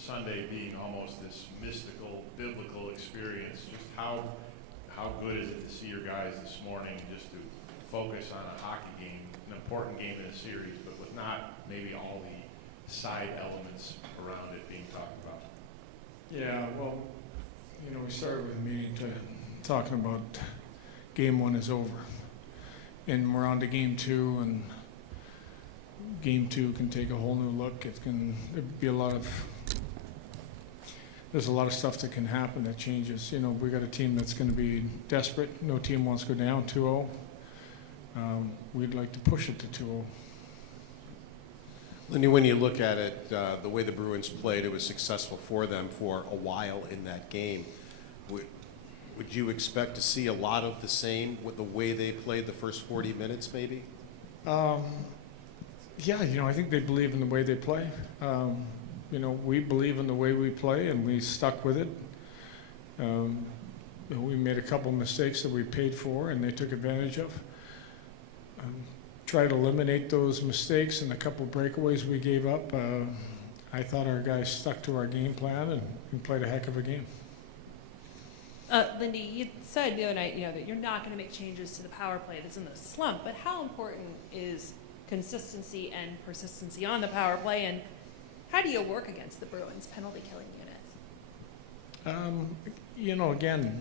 Sunday being almost this mystical, biblical experience, just how good is it to see your guys this morning just to focus on a hockey game, an important game in a series, but with not maybe all the side elements around it being talked about? Yeah, well, we started with a meeting talking about game one is over. And we're on to game two, and game two can take a whole new look. There'd be there's a lot of stuff that can happen that changes. We got a team that's going to be desperate. No team wants to go down 2-0. We'd like to push it to 2-0. Lindy, when you look at it, the way the Bruins played, it was successful for them for a while in that game. Would you expect to see a lot of the same with the way they played the first 40 minutes, maybe? Yeah, I think they believe in the way they play. We believe in the way we play, and we stuck with it. We made a couple mistakes that we paid for, and they took advantage of. Try to eliminate those mistakes and a couple breakaways we gave up. I thought our guys stuck to our game plan and played a heck of a game. Lindy, you said the other night, that you're not going to make changes to the power play that's in the slump, but how important is consistency and persistency on the power play, and how do you work against the Bruins penalty killing unit? Again,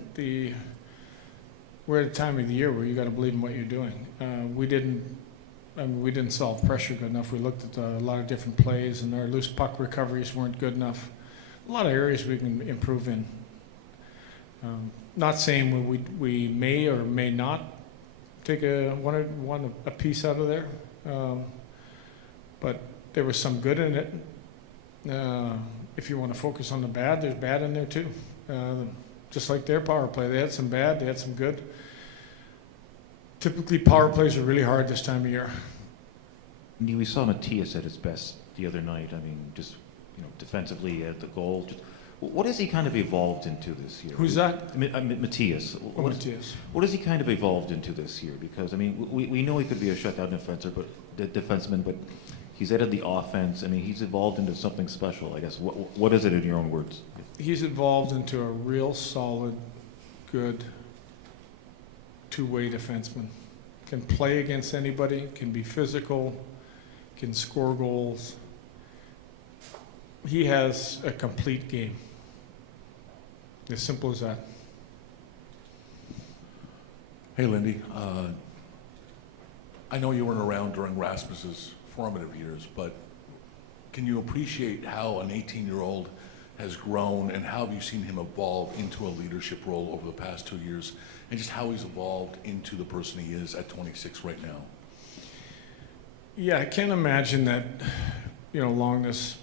we're at a time of the year where you got to believe in what you're doing. We didn't solve pressure good enough. We looked at a lot of different plays, and our loose puck recoveries weren't good enough. A lot of areas we can improve in. Not saying we may or may not take one a piece out of there, but there was some good in it. If you want to focus on the bad, there's bad in there too. Just like their power play, they had some bad, they had some good. Typically, power plays are really hard this time of year. We saw Matias at his best the other night. Just defensively at the goal. What has he kind of evolved into this year? Who's that? Matias. Matias. What has he kind of evolved into this year? Because we know he could be a shutdown defenseman, but he's added the offense. He's evolved into something special, I guess. What is it in your own words? He's evolved into a real solid, good, two-way defenseman. Can play against anybody, can be physical, can score goals. He has a complete game. As simple as that. Hey, Lindy. I know you weren't around during Rasmus's formative years, but can you appreciate how an 18-year-old has grown, and how have you seen him evolve into a leadership role over the past 2 years, and just how he's evolved into the person he is at 26 right now? Yeah, I can't imagine that, along this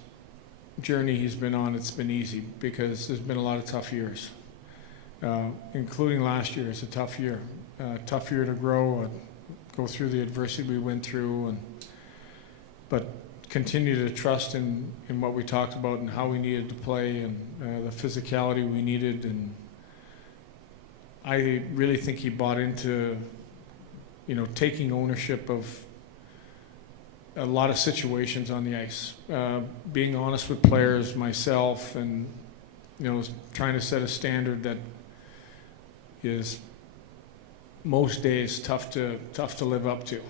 journey he's been on, it's been easy, because there's been a lot of tough years, including last year. It's a tough year to grow and go through the adversity we went through, but continue to trust in what we talked about and how we needed to play, and the physicality we needed. And I really think he bought into, taking ownership of a lot of situations on the ice, being honest with players, myself, and trying to set a standard that is most days tough to live up to.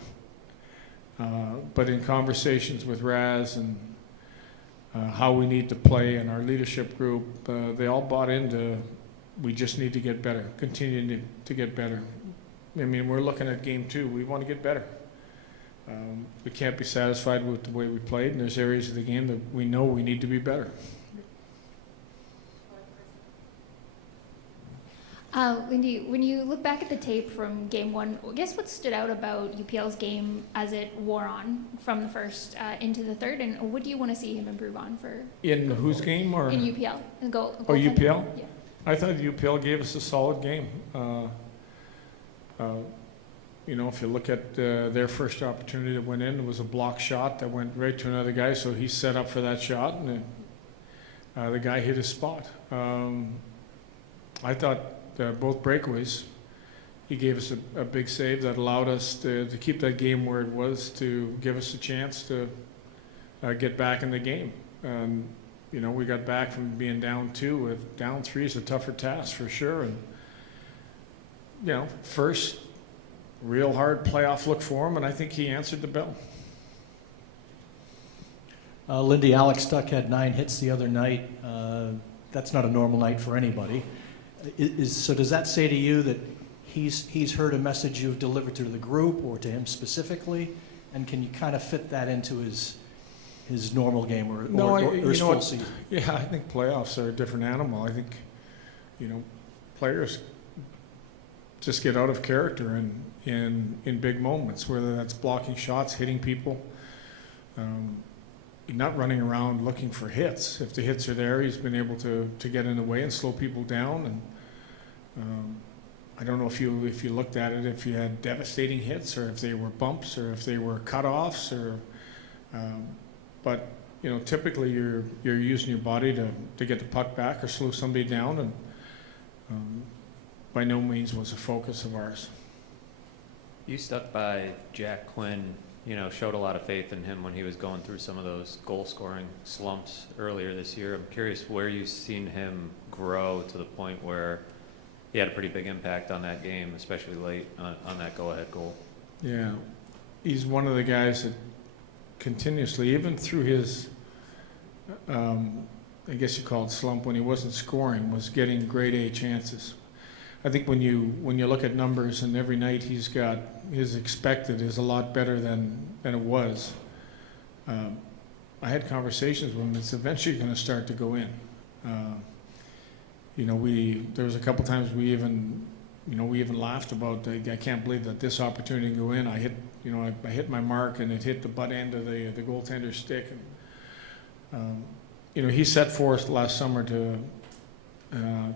But in conversations with Raz and how we need to play, and our leadership group, they all bought into, we just need to get better, continue to get better. We're looking at game two. We want to get better. We can't be satisfied with the way we played, and there's areas of the game that we know we need to be better. Lindy, when you look back at the tape from game one, guess what stood out about UPL's game as it wore on from the first into the third, and what do you want to see him improve on for? In whose game? Or in UPL. UPL? Yeah. I thought UPL gave us a solid game. If you look at their first opportunity that went in, it was a block shot that went right to another guy, so he set up for that shot, and the guy hit his spot. I thought both breakaways, he gave us a big save that allowed us to keep that game where it was, to give us a chance to get back in the game. You know, we got back from being down 2. With down 3 is a tougher task for sure. And, you know, first real hard playoff look for him, and I think he answered the bell. Lindy, Alex Stuck had 9 hits the other night. That's not a normal night for anybody. So does that say to you that he's heard a message you've delivered to the group or to him specifically? And can you kind of fit that into his normal game or his full season? Yeah, I think playoffs are a different animal. I think, you know, players just get out of character in big moments, whether that's blocking shots, hitting people. Not running around looking for hits. If the hits are there, he's been able to get in the way and slow people down. And I don't know if you looked at it, if you had devastating hits or if they were bumps or if they were cutoffs or. But you know, typically you're using your body to get the puck back or slow somebody down, and by no means was a focus of ours. You stuck by Jack Quinn. You know, showed a lot of faith in him when he was going through some of those goal-scoring slumps earlier this year. I'm curious where you've seen him grow to the point where he had a pretty big impact on that game, especially late on that go-ahead goal. Yeah, he's one of the guys that continuously, even through his, I guess you call it slump, when he wasn't scoring, was getting grade A chances. I think when you look at numbers and every night he's got his expected is a lot better than it was. I had conversations with him. It's eventually going to start to go in. You know, there was a couple times we even laughed about. I can't believe that this opportunity to go in. I hit my mark and it hit the butt end of the goaltender's stick. And, you know, he set forth last summer to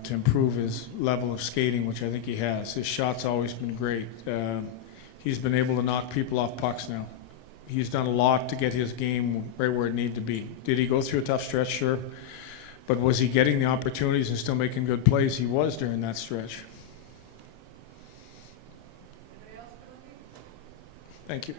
improve his level of skating, which I think he has. His shot's always been great. He's been able to knock people off pucks now. He's done a lot to get his game right where it needed to be. Did he go through a tough stretch? Sure. But was he getting the opportunities and still making good plays? He was during that stretch. Thank you.